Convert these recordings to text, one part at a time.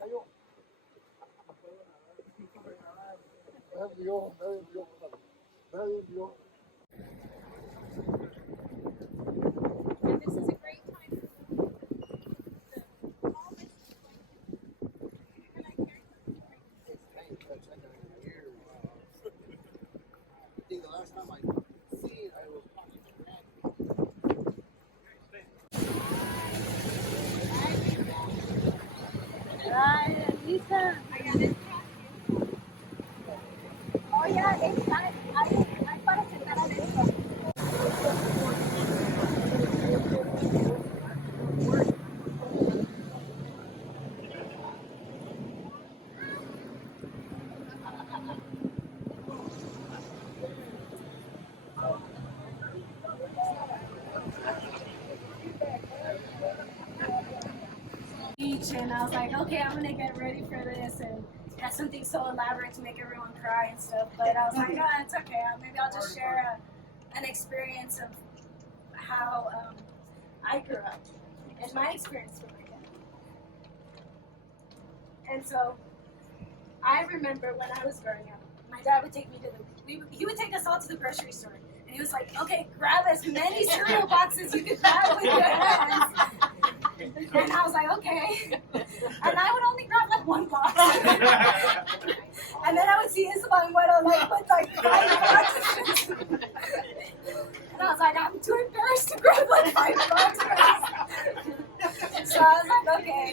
And this is a great time to call this and I carry The last time I see it, I was talking to Ay, Lisa. Oh, yeah, hay para sentar adentro. Beach, and I was like, okay, I'm gonna get ready for this, and had something so elaborate to make everyone cry and stuff. But I was like, oh, it's okay. Maybe I'll just share an experience of how I grew up and my experience with my dad. And so I remember when I was growing up, my dad would take me to he would take us all to the grocery store, and he was like, okay, grab as many cereal boxes you can grab with your hands. And I was like, okay. And I would only grab like one box. And then I would see Isabel and Guido like with like 5 boxes. And I was like, I'm too embarrassed to grab like 5 boxes. So I was like, okay.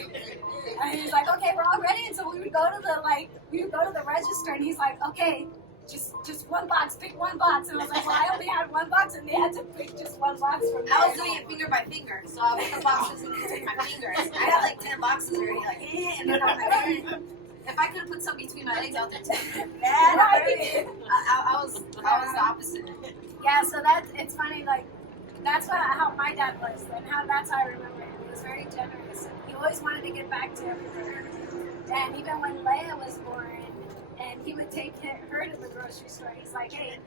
And he's like, okay, we're all ready. And so we would go to the register, and he's like, okay, just one box, pick one box. And I was like, well, I only had one box, and they had to pick just one box from there. I was doing it finger by finger, so I put the boxes and take my fingers. I had like 10 boxes already, like, and then I'm like, if I could have put some between my legs, I would have taken it. I was the opposite. Yeah, so it's funny, like, that's how my dad was, and that's how I remember him. He was very generous. He always wanted to give back to everyone. And even when Leia was born, and he would take her to the grocery store, he's like, hey,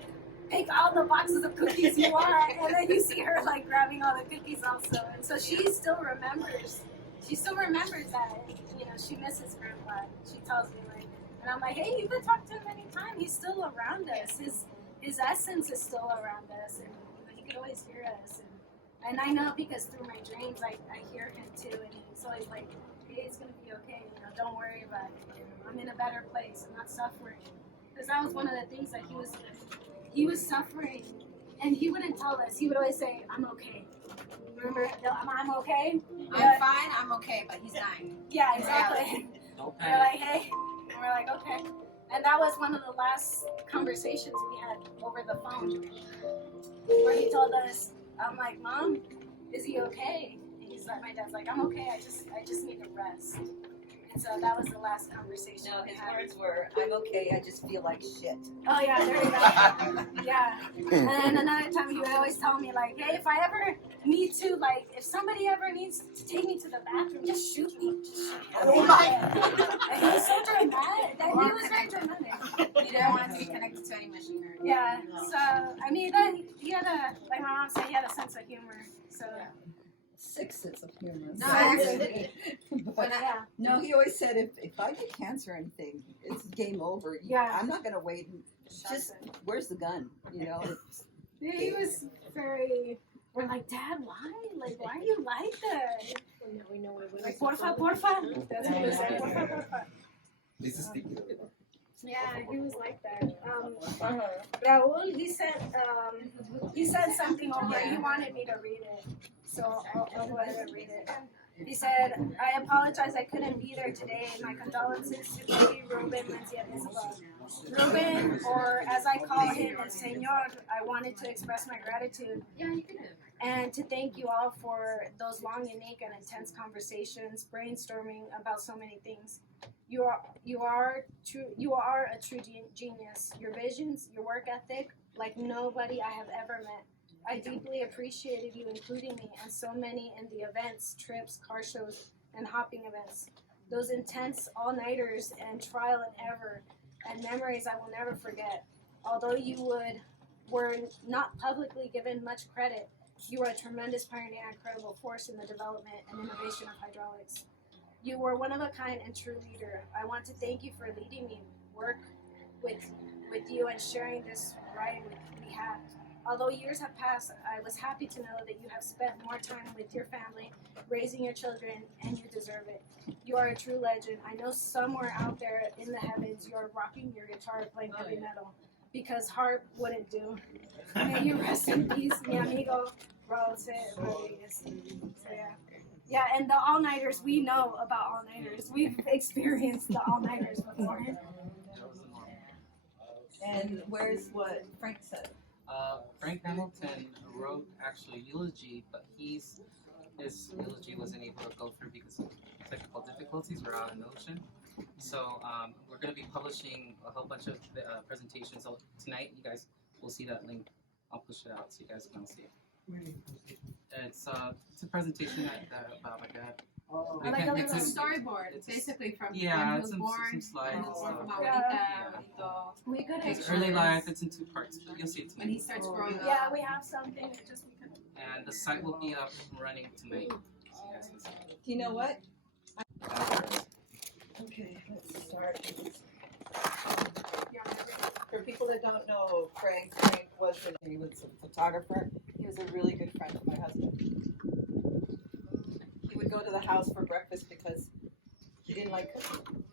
pick all the boxes of cookies you want. And then you see her like grabbing all the cookies also. And so she still remembers that, you know, she misses Grandpa. She tells me, like, and I'm like, hey, you could talk to him anytime. He's still around us. His essence is still around us, and you know, he could always hear us. And I know because through my dreams, I hear him too, and he's always like, hey, it's gonna be okay. You know, don't worry about it. You know, I'm in a better place. I'm not suffering. Because that was one of the things that he was suffering, and he wouldn't tell us. He would always say, I'm okay. Remember, I'm okay? I'm fine, I'm okay, but he's dying. Yeah, exactly. We're like, hey. And we're like, okay. And that was one of the last conversations we had over the phone, where he told us, I'm like, Mom, is he okay? And he's like, my dad's like, I'm okay, I just need to rest. And so that was the last conversation. No, his words were, I'm okay, I just feel like shit. Oh yeah, there you go. Yeah. And then another time he would always tell me, like, hey, if I ever need to, like, if somebody ever needs to take me to the bathroom, just shoot me. Just shoot me. Oh my God. And he was so dramatic. He was very dramatic. He didn't want to be connected to any machinery. Yeah. So, I mean, he had like my mom said, he had a sense of humor. So. Yeah. 6 sense of humor. No, actually. No, he always said if I get cancer or anything, it's game over. Yeah. I'm not gonna wait. Just where's the gun? You know. He was very. We're like, Dad, why? Like, why are you like that? We know Like, porfa, porfa. That's what he said. Porfa, porfa. This is sticky. Yeah, he was like that. Raul, he said something over. He wanted me to read it, so I'll go ahead and read it. He said, I apologize I couldn't be there today. My condolences to Baby, Ruben, Lindsay, and Isabel. Ruben, or as I call him, El Señor, I wanted to express my gratitude. Yeah, you can. And to thank you all for those long, unique, and intense conversations, brainstorming about so many things. You are a true genius. Your visions, your work ethic, like nobody I have ever met. I deeply appreciated you including me and so many in the events, trips, car shows, and hopping events. Those intense all-nighters and trial and error and memories I will never forget. Although you were not publicly given much credit, you are a tremendous pioneer and incredible force in the development and innovation of hydraulics. You were one of a kind and true leader. I want to thank you for leading me work with you and sharing this ride we had. Although years have passed, I was happy to know that you have spent more time with your family, raising your children, and you deserve it. You are a true legend. I know somewhere out there in the heavens you are rocking your guitar playing heavy metal, because heart wouldn't do. May you rest in peace, mi amigo Rose Rodriguez. So yeah. Yeah, and the all-nighters, we know about all-nighters. We've experienced the all-nighters before. And where's what Frank said? Frank Hamilton wrote actually eulogy, but his eulogy wasn't able to go through because of technical difficulties. We're out in the ocean. So we're going to be publishing a whole bunch of presentations. So tonight, you guys will see that link. I'll push it out so you guys can see it. It's a presentation about my dad. I like a It's a little storyboard, It's a- basically from Yeah, when he it's was some born. slides. From Yeah. abuelita, We could His actually. early life. It's in 2 parts. You'll see it when he tonight. starts growing up. Yeah, we have something. It just we could. And the site will be up and running tonight. So you guys can see it. Do you know what? Okay, let's start. For people that don't know, Frank he was a photographer. He was a really good friend of my husband. He would go to the house for breakfast because he didn't like cooking.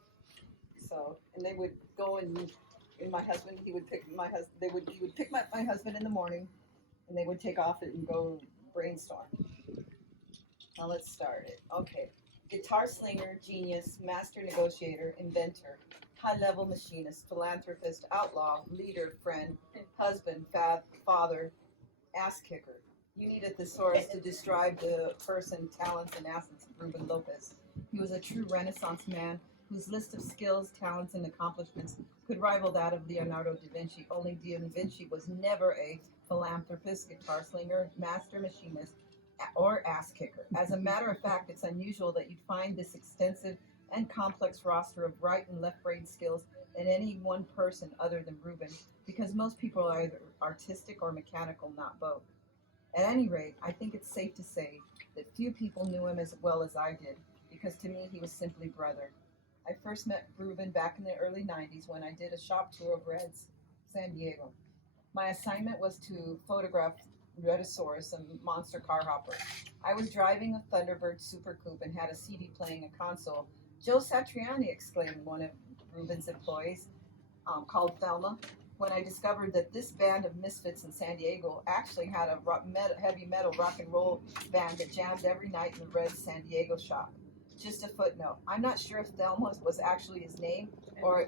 So, and they would go and my husband, he would pick my husband. He would pick my husband in the morning, and they would take off and go brainstorm. Now let's start it. Okay. Guitar slinger, genius, master negotiator, inventor, high-level machinist, philanthropist, outlaw, leader, friend, husband, father, ass kicker. You need a thesaurus to describe the person, talents, and assets of Ruben Lopez. He was a true Renaissance man whose list of skills, talents, and accomplishments could rival that of Leonardo da Vinci. Only da Vinci was never a philanthropist, guitar slinger, master machinist, or ass kicker. As a matter of fact, it's unusual that you'd find this extensive and complex roster of right and left brain skills in any one person other than Ruben, because most people are either artistic or mechanical, not both. At any rate, I think it's safe to say that few people knew him as well as I did, because to me he was simply brother. I first met Ruben back in the early 90s when I did a shop tour of r.e.d.s, San Diego. My assignment was to photograph Rhedosaurus, a monster car hopper. I was driving a Thunderbird Super Coupe and had a CD playing a console. "Joe Satriani," exclaimed one of Ruben's employees, called Thelma, when I discovered that this band of misfits in San Diego actually had a heavy metal rock and roll band that jammed every night in the r.e.d.s San Diego shop. Just a footnote. I'm not sure if Thelma was actually his name or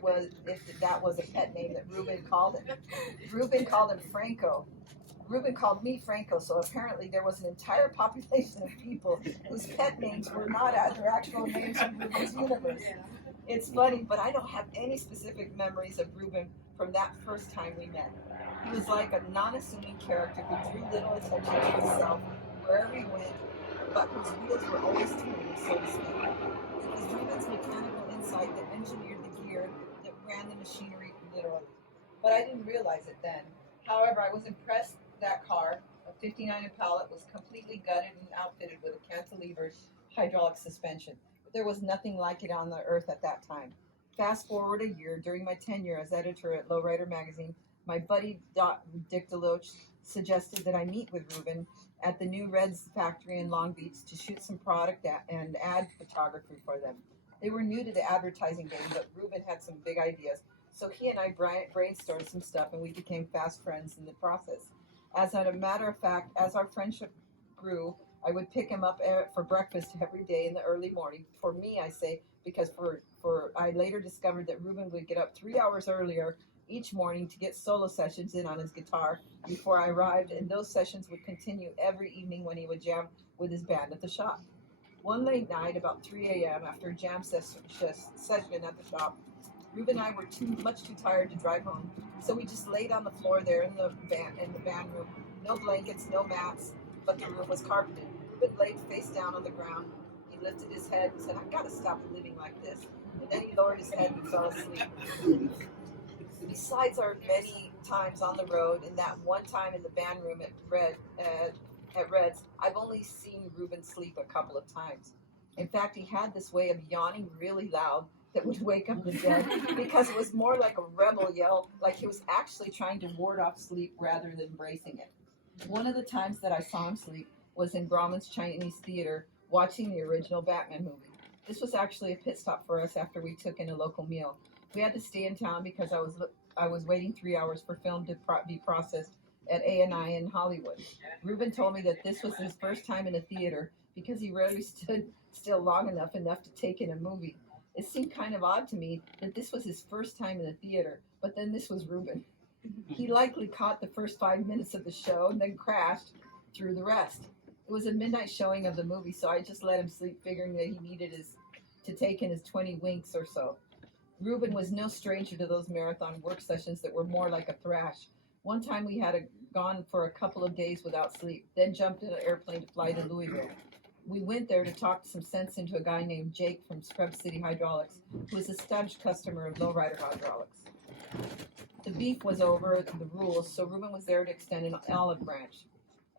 if that was a pet name that Ruben called him. Ruben called him Franco. Ruben called me Franco, so apparently there was an entire population of people whose pet names were not their actual names from Ruben's universe. It's funny, but I don't have any specific memories of Ruben from that first time we met. He was like a non-assuming character who drew little attention to himself wherever he went, but whose wheels were always turning, so to speak. It was Ruben's mechanical insight that engineered the gear that ran the machinery literally. But I didn't realize it then. However, I was impressed that car, a 59 Impala, was completely gutted and outfitted with a cantilever hydraulic suspension. There was nothing like it on the earth at that time. Fast forward a year, during my tenure as editor at Lowrider magazine, my buddy Dick DeLoach suggested that I meet with Ruben at the new r.e.d.s factory in Long Beach to shoot some product and ad photography for them. They were new to the advertising game, but Ruben had some big ideas, so he and I brainstormed some stuff, and we became fast friends in the process. As a matter of fact, as our friendship grew, I would pick him up for breakfast every day in the early morning. For me, I say, because I later discovered that Ruben would get up 3 hours earlier each morning to get solo sessions in on his guitar before I arrived, and those sessions would continue every evening when he would jam with his band at the shop. One late night, about 3 a.m., after a jam session at the shop, Ruben and I were much too tired to drive home, so we just laid on the floor there in the band room. No blankets, no mats, but the room was carpeted. Ruben laid face down on the ground. He lifted his head and said, "I've got to stop living like this." And then he lowered his head and fell asleep. Besides our many times on the road and that one time in the band room at r.e.d.s, I've only seen Ruben sleep a couple of times. In fact, he had this way of yawning really loud that would wake up the dead because it was more like a rebel yell, like he was actually trying to ward off sleep rather than embracing it. One of the times that I saw him sleep was in Grauman's Chinese Theater watching the original Batman movie. This was actually a pit stop for us after we took in a local meal. We had to stay in town because I was waiting 3 hours for film to be processed at A&I in Hollywood. Ruben told me that this was his first time in a theater because he rarely stood still long enough to take in a movie. It seemed kind of odd to me that this was his first time in a theater, but then this was Ruben. He likely caught the first 5 minutes of the show and then crashed through the rest. It was a midnight showing of the movie, so I just let him sleep, figuring that he needed to take in his 20 winks or so. Ruben was no stranger to those marathon work sessions that were more like a thrash. One time we had gone for a couple of days without sleep, then jumped in an airplane to fly to Louisville. We went there to talk some sense into a guy named Jake from Scrub City Hydraulics, who was a staunch customer of Lowrider Hydraulics. The beef was over the rules, so Ruben was there to extend an olive branch.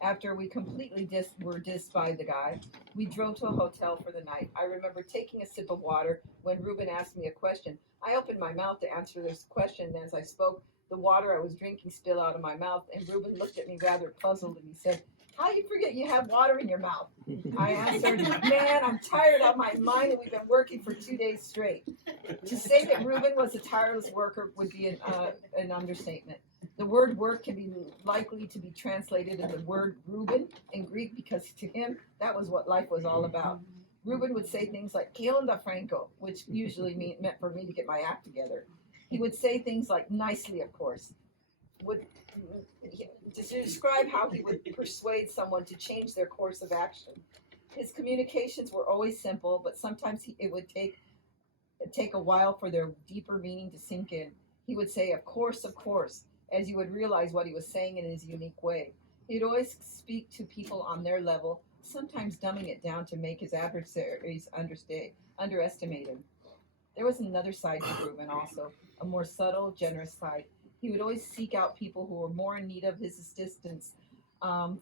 After we completely were dissed by the guy, we drove to a hotel for the night. I remember taking a sip of water when Ruben asked me a question. I opened my mouth to answer this question, and as I spoke, the water I was drinking spilled out of my mouth, and Ruben looked at me rather puzzled, and he said, "How you forget you have water in your mouth?" I answered, "Man, I'm tired out of my mind, and we've been working for 2 days straight." To say that Ruben was a tireless worker would be an understatement. The word work can be likely to be translated as the word Ruben in Greek because to him, that was what life was all about. Ruben would say things like, "Que onda, Franco?" which usually meant for me to get my act together. He would say things like, "Nicely, of course," to describe how he would persuade someone to change their course of action. His communications were always simple, but sometimes it would take a while for their deeper meaning to sink in. He would say, of course, as you would realize what he was saying in his unique way. He'd always speak to people on their level, sometimes dumbing it down to make his adversaries underestimate him. There was another side to Ruben also, a more subtle, generous side. He would always seek out people who were more in need of his assistance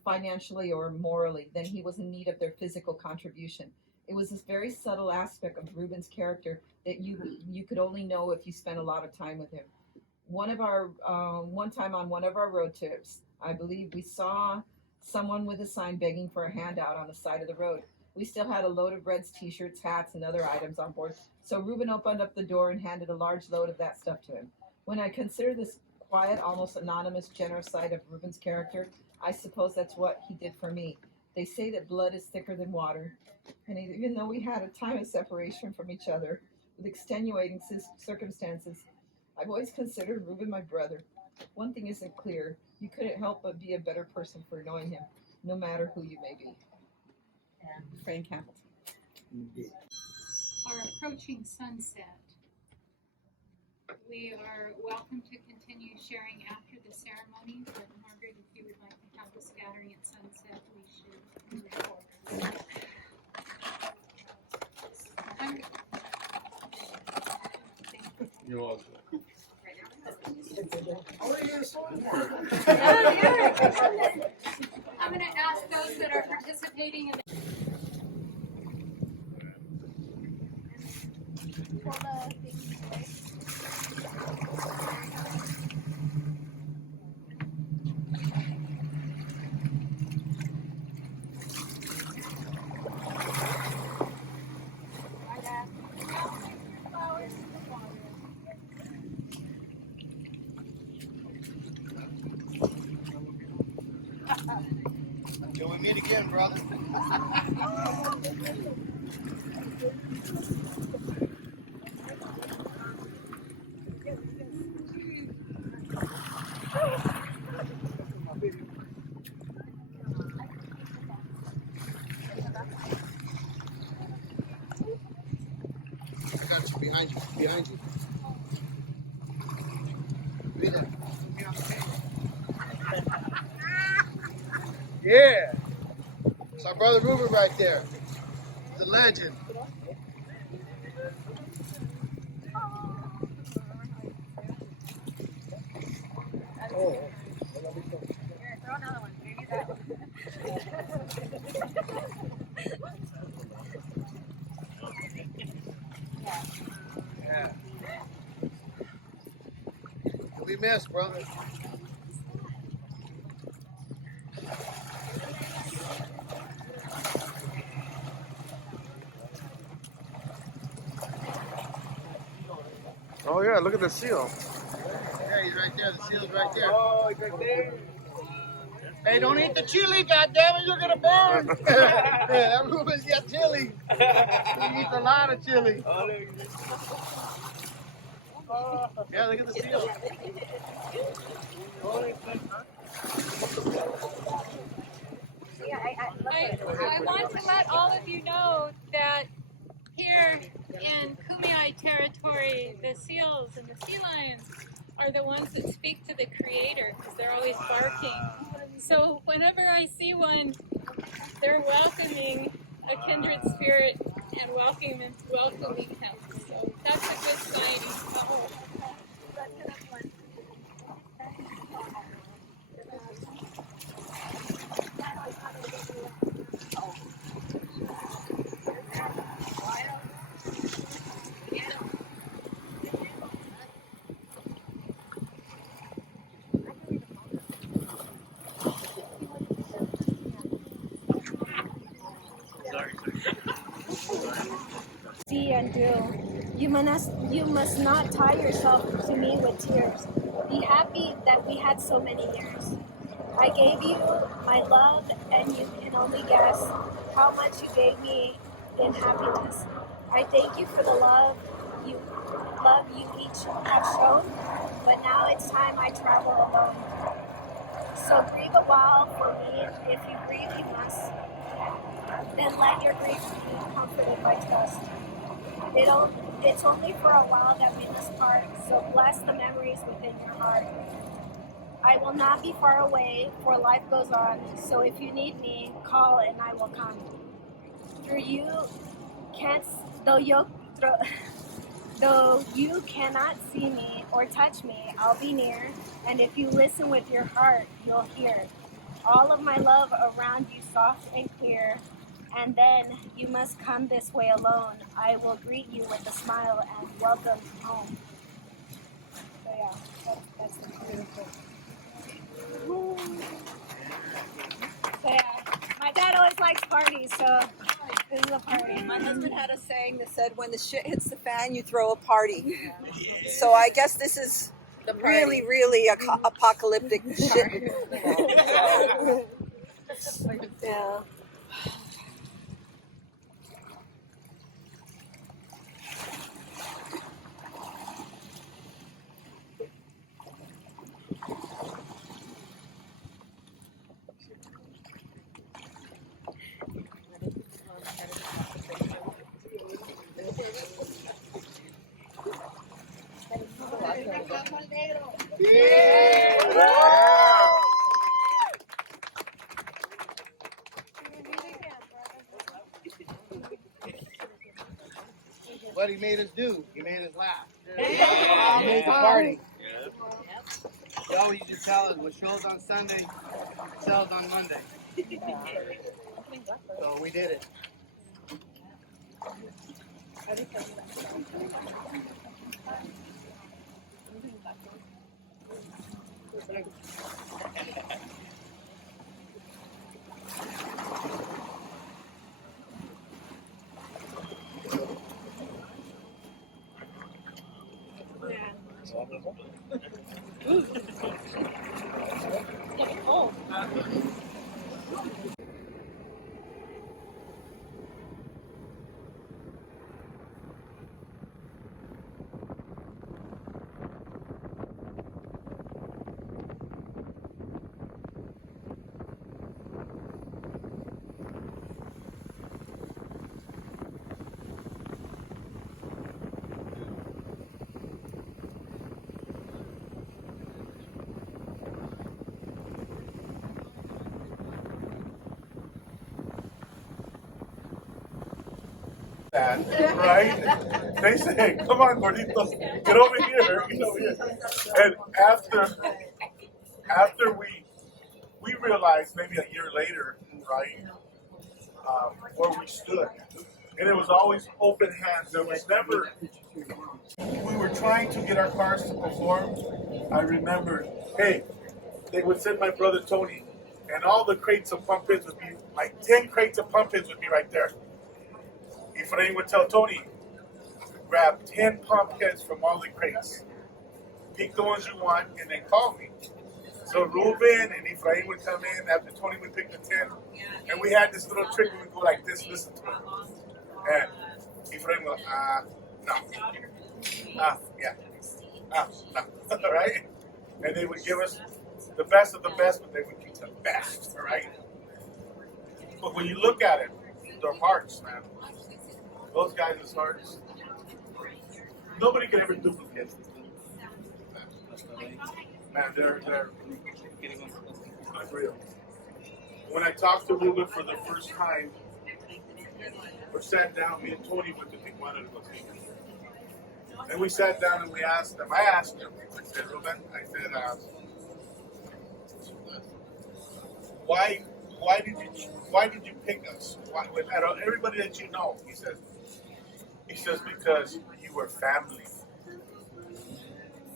financially or morally than he was in need of their physical contribution. It was this very subtle aspect of Ruben's character that you could only know if you spent a lot of time with him. One time on one of our road trips, I believe we saw someone with a sign begging for a handout on the side of the road. We still had a load of r.e.d.s t-shirts, hats, and other items on board, so Ruben opened up the door and handed a large load of that stuff to him. When I consider this quiet, almost anonymous, generous side of Ruben's character, I suppose that's what he did for me. They say that blood is thicker than water, and even though we had a time of separation from each other with extenuating circumstances, I've always considered Ruben my brother. One thing isn't clear. You couldn't help but be a better person for knowing him, no matter who you may be. Frank Hamilton. Are approaching sunset. We are welcome to continue sharing after the ceremony, but Margaret, if you would like to have the scattering at sunset, we should move forward. You're welcome. I'm going to ask those that are participating in the Till we meet again, brother. I got you behind you. Behind you. Be there. Yeah. It's our brother Ruben right there. The legend. Oh. Throw another one. Maybe that one. Sorely missed, brother. Oh yeah, look at the seal. Yeah, he's right there. The seal's right there. Oh, he's right there. Hey, don't eat the chili, goddammit, you're gonna burn. That Ruben's got chili. He eats a lot of chili. Yeah, look at the seal. I want to let all of you know that here in Kumeyaay territory, the seals and the sea lions are the ones that speak to the creator because they're always barking. So whenever I see one, they're welcoming a kindred spirit and welcoming him. So that's a good sign. See and do. You must not tie yourself to me with tears. Be happy that we had so many years. I gave you my love, and you can only guess how much you gave me in happiness. I thank you for the you love you each have shown, but now it's time I travel alone. So grieve a while for me. If you grieve, you must. Then let your grief be comforted by trust. It's only for a while that we must part, so bless the memories within your heart. I will not be far away, for life goes on, so if you need me, call and I will come. Through you can't, though you cannot see me or touch me, I'll be near, and if you listen with your heart, you'll hear all of my love around you soft and clear. And then you must come this way alone. I will greet you with a smile and welcome home. So yeah, that's beautiful. So yeah, my dad always likes parties, so this is a party. My husband had a saying that said, when the shit hits the fan, you throw a party. So I guess this is really, really apocalyptic shit. Yeah. What he made us do, he made us laugh. He made the party. He always used to tell us, what shows on Sunday, sells on Monday. So we did it. Right? They say, "Come on, gorditos, get over here, get over here." And after we realized maybe a year later, right, where we stood, And it was always open hands. There was never, we were trying to get our cars to perform. I remember, hey, they would send my brother Tony, and all the crates of pumpkins would be, like 10 crates of pumpkins would be right there. Efrain would tell Tony, grab 10 pumpkins from all the crates. Pick the ones you want, and then call me. So Ruben and Efrain would come in after Tony would pick the 10. And we had this little trick, we would go like this, listen to him. And Efrain would go, no. Yeah. No. Right? And they would give us the best of the best, but they would keep the best, all right? But when you look at it, their hearts, man. Those guys' hearts, nobody can ever duplicate. Man, they're unreal. When I talked to Ruben for the first time, we sat down, me and Tony went to Tijuana to go see him. And we sat down and I asked him, I said, Ruben, why did you pick us? Out of everybody that you know, he says, because you were family.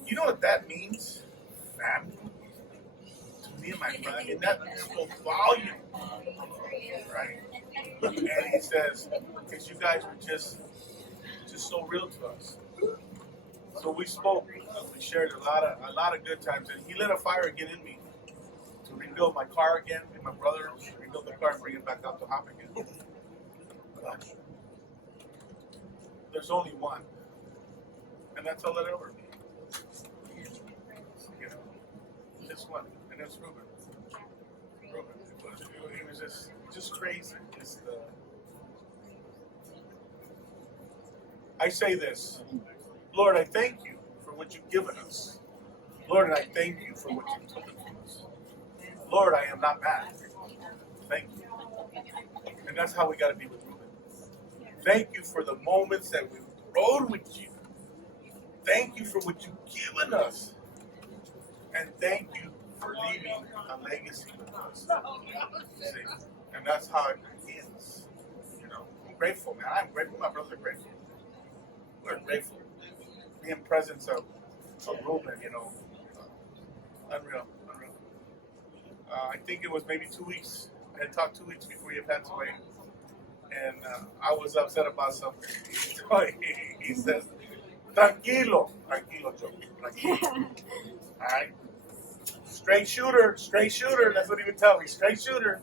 You know what that means? Family. To me and my brother, and that spoke volume, right? And he says, because you guys were just so real to us. So we spoke, we shared a lot of good times, and he lit a fire again in me to rebuild my car again, and my brother to rebuild the car and bring it back out to hop again. There's only one, and that's all it ever be. You know, just one, and it's Ruben. It was just crazy. I say this, Lord, I thank you for what you've given us. Lord, I thank you for what you've taken from us. Lord, I am not mad. Thank you. And that's how we got to be with Ruben. Thank you for the moments that we rode with you. Thank you for what you've given us. And thank you for leaving a legacy with us. See? And that's how it ends. You know, I'm grateful, man. I'm grateful. My brothers are grateful. We're grateful. Be in presence of Ruben, you know. Unreal. I think it was maybe 2 weeks. I had talked 2 weeks before you passed away. And I was upset about something. He says, tranquilo, Joe. Tranquilo. All right? Straight shooter. That's what he would tell me. Straight shooter.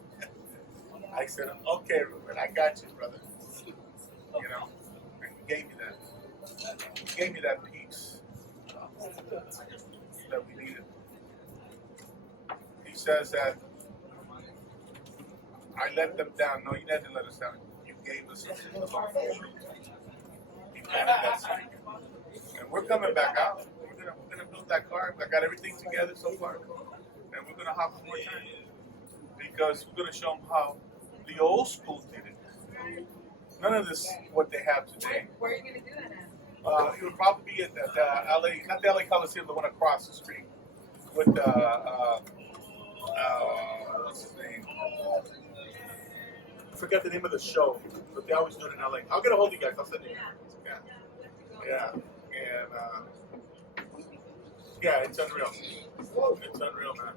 I said, okay, Ruben, I got you, brother. You know, and he gave me that. He gave me that peace that we needed. He says that I let them down. No, you didn't let us down. You gave us something to look forward to. He planted that seed. And we're coming back out. We're gonna build that car. I got everything together so far. And we're gonna hop one more time. Because we're gonna show them how the old school did it. None of this what they have today. Where are you gonna do that at? It would probably be at the LA, not the LA Coliseum, the one across the street with what's his name? I forget the name of the show, but they always do it in LA. I'll get a hold of you guys. I'll send you. Yeah, and yeah, it's unreal. It's unreal, man.